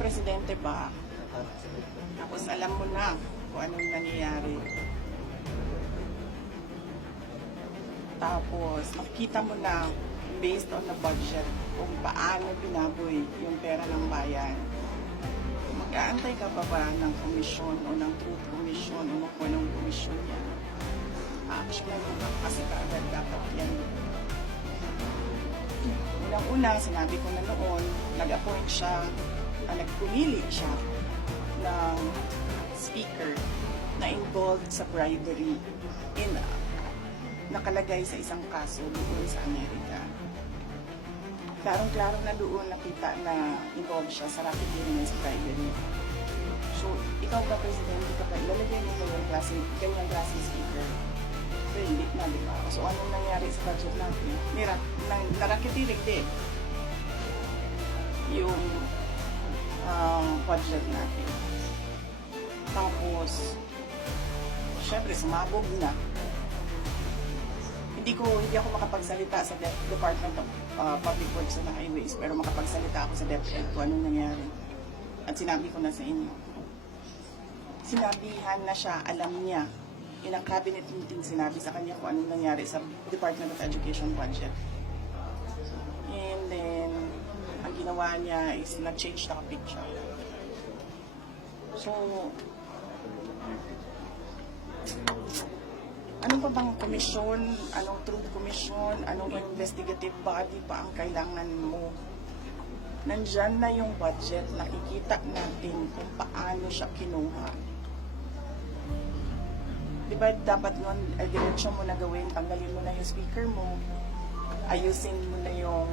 presidente ba, tapos alam mo na kung anong nangyayari. Tapos makikita mo na based on the budget kung paano binaboy yung pera ng bayan. Mag-aantay ka pa ba ng komisyon o ng truth commission o kung anong komisyon yan? Actually, kasi kaagad dapat yan. Unang-una, sinabi ko na noon, nag-appoint siya, nagpumili siya ng speaker na involved sa bribery in nakalagay sa isang kaso doon sa Amerika. Klarong-klaro na doon nakita na involved siya sa racketeering sa bribery. So, ikaw ba, Presidente, kapag ilalagay mo yung ganyang klaseng speaker? Pero hindi na, di ba? So, anong nangyari sa budget natin? Naraketirig din yung budget natin. Tapos, syempre, sumabog na. Hindi ako makapagsalita sa Department of Public Works and Highways, pero makapagsalita ako sa DepEd kung anong nangyari. At sinabi ko na sa inyo. Sinabihan na siya, alam niya. In ang cabinet meeting, sinabi sa kanya kung anong nangyari sa Department of Education budget. And then, ang ginawa niya is nag-change the picture. So, anong pa bang komisyon, anong truth commission, anong investigative body pa ang kailangan mo? Nandyan na yung budget, nakikita natin kung paano siya kinuha. Diba dapat nun, diretsyo mo na gawin, tanggalin mo na yung speaker mo, ayusin mo na yung,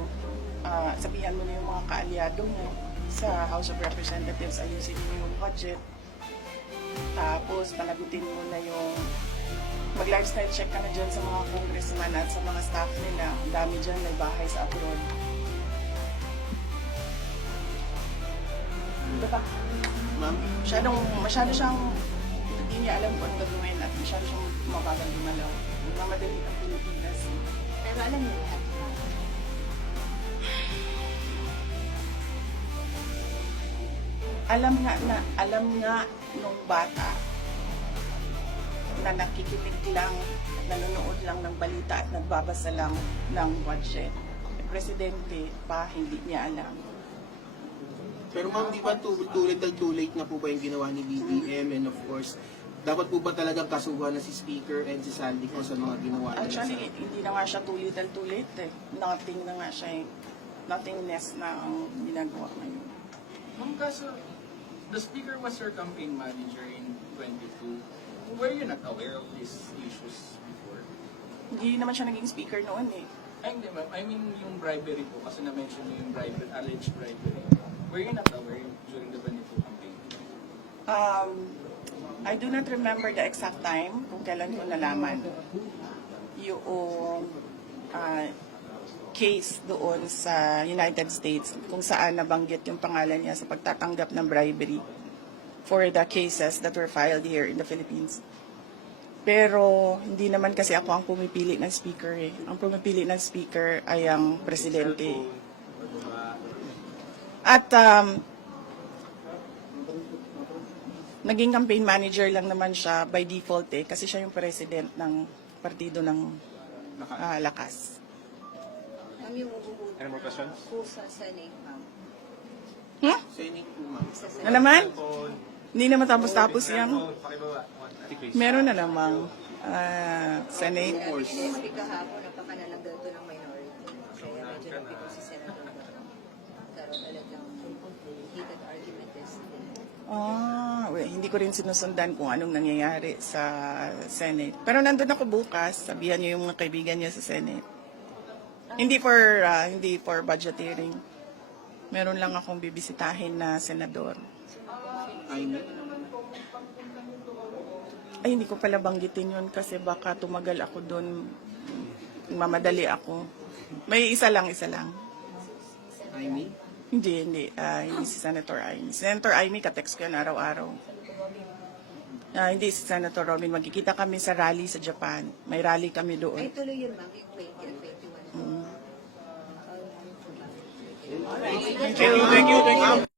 sabihan mo na yung mga kaalyado mo sa House of Representatives, ayusin mo yung budget, tapos panagutin mo na yung mag-lifestyle check ka na dyan sa mga congressman at sa mga staff nila. Ang dami dyan may bahay sa abroad. Diba? Ma'am? Masyado siyang hindi niya alam kung ano gagawin at masyado siyang mabagal gumalaw. Nagmamadali ang Pilipinas. Pero alam niyo lahat. Alam nga nung bata na nakikinig lang, nanonood lang ng balita at nagbabasa lang ng budget. El Presidente pa, hindi niya alam. Pero ma'am, di ba too late na po ba yung ginawa ni BBM, and of course, dapat po ba talagang kasuhan na si Speaker and si Sandy ko sa mga ginawa nila? Actually, hindi na nga siya too late eh. Nothing na nga siya eh. Nothingness na ang ginagawa ngayon. Ma'am, kaso, the Speaker was your campaign manager in 22. Were you not aware of these issues before? Hindi naman siya naging speaker noon eh. Ay, hindi ma'am. I mean, yung bribery po, kasi na-mention mo yung alleged bribery. Were you not aware during the 22 campaign? I do not remember the exact time kung kailan ko nalaman yung case doon sa United States kung saan nabanggit yung pangalan niya sa pagtatanggap ng bribery for the cases that were filed here in the Philippines. Pero hindi naman kasi ako ang pumipili ng speaker eh. Ang pumipili ng speaker ay ang presidente. At naging campaign manager lang naman siya by default eh kasi siya yung president ng partido ng Lakas. Ma'am, yung Any more questions? po sa Senate, ma'am. Senate po, ma'am. Sa Na naman? Hindi naman tapos-tapos yan. Pakibaba. Meron na namang Senate. NSP kahapon, napakanalang daw ito ng minority. Kaya medyo napito si Senator karoon talagang heated argument yesterday. Hindi ko rin sinusundan kung anong nangyayari sa Senate. Pero nandun ako bukas, sabihan niyo yung mga kaibigan niya sa Senate. Hindi for budgeteering. Meron lang akong bibisitahin na senador. Ay, hindi ko pala banggitin yun kasi baka tumagal ako doon. Mamadali ako. May isa lang. Amy? Hindi si Senator Amy. Senator Amy, katext ko yan araw-araw. Hindi si Senator Robin. Magkikita kami sa rally sa Japan. May rally kami doon. Ay, tuloy yun, ma'am, yung 20 at 21. Thank you.